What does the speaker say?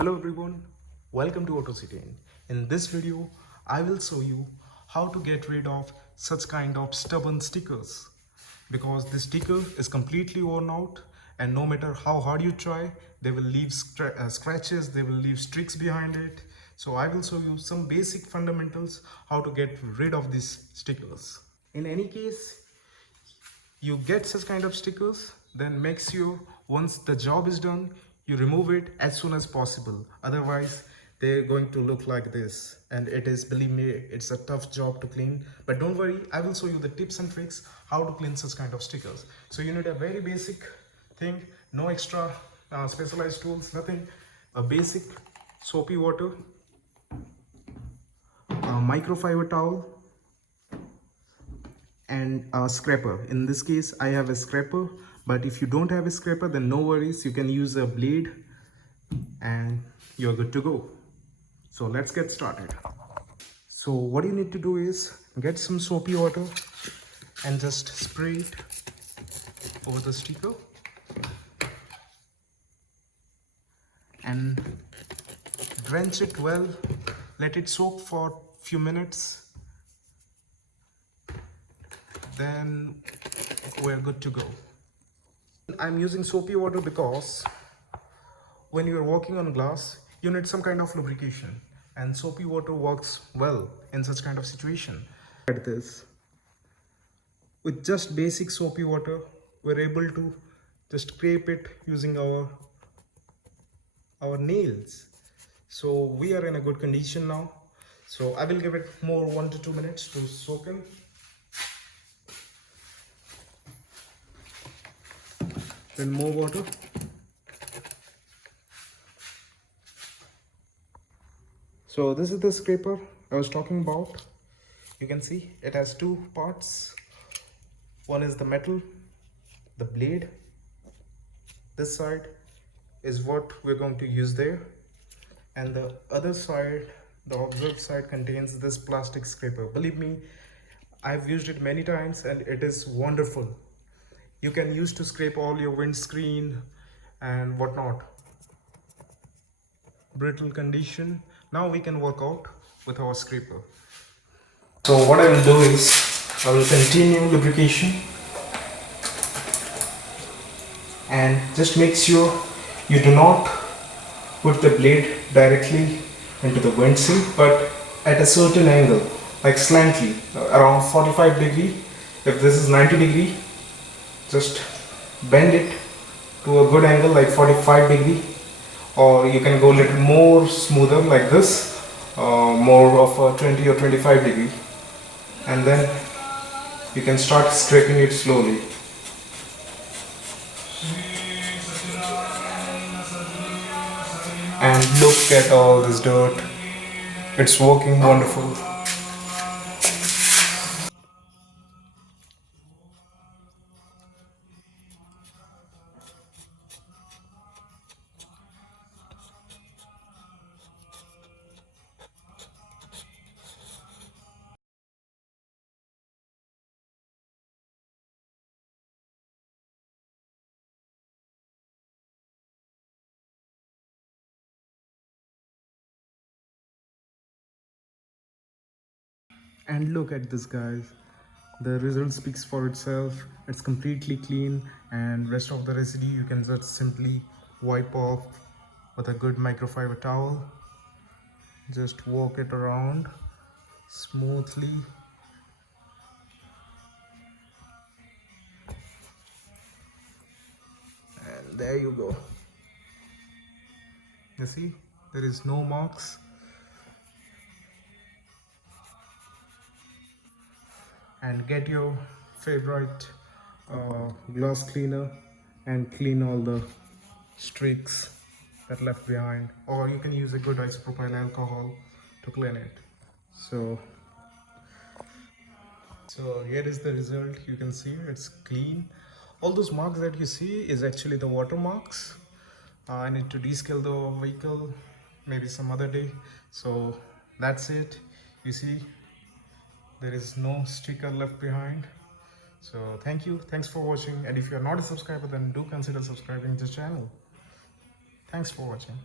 Hello everyone, welcome to AutoCitain. In this video, I will show you how to get rid of such kind of stubborn stickers because this sticker is completely worn out and no matter how hard you try, they will leave scratches, they will leave streaks behind it. So I will show you some basic fundamentals how to get rid of these stickers. In any case, you get such kind of stickers, then make sure once the job is done you remove it as soon as possible, otherwise they're going to look like this, and it is, believe me, it's a tough job to clean. But don't worry, I will show you the tips and tricks how to clean such kind of stickers. So you need a very basic thing, no extra specialized tools, nothing. A basic soapy water, a microfiber towel, and a scraper. In this case I have a scraper, but if you don't have a scraper then no worries, you can use a blade and you're good to go. So let's get started. So what you need to do is get some soapy water and just spray it over the sticker and drench it well, let it soak for few minutes, then we're good to go. I'm using soapy water because when you're working on glass, you need some kind of lubrication, and soapy water works well in such kind of situation. At this, with just basic soapy water, we're able to just scrape it using our nails. So we are in a good condition now. So I will give it more 1 to 2 minutes to soak in. Then more water. So this is the scraper I was talking about. You can see it has two parts. One is the metal, the blade. This side is what we're going to use there, and the other side, the observed side, contains this plastic scraper. Believe me, I've used it many times and it is wonderful. You can use to scrape all your windscreen and whatnot. Brittle condition. Now we can work out with our scraper. So what I will do is I will continue lubrication and just make sure you do not put the blade directly into the windshield, but at a certain angle, like slightly around 45 degree. If this is 90 degree, just bend it to a good angle like 45 degree, or you can go a little more smoother like this, more of a 20 or 25 degree, and then you can start scraping it slowly. And look at all this dirt, it's working wonderful. And look at this, guys, the result speaks for itself. It's completely clean, and rest of the residue you can just simply wipe off with a good microfiber towel. Just walk it around smoothly, and there you go. You see, there is no marks. And get your favorite glass cleaner and clean all the streaks that left behind, or you can use a good isopropyl alcohol to clean it. So here is the result. You can see it's clean. All those marks that you see is actually the water marks. I need to descale the vehicle maybe some other day. So that's it. You see, there is no sticker left behind. So thanks for watching, and if you are not a subscriber then do consider subscribing this channel. Thanks for watching.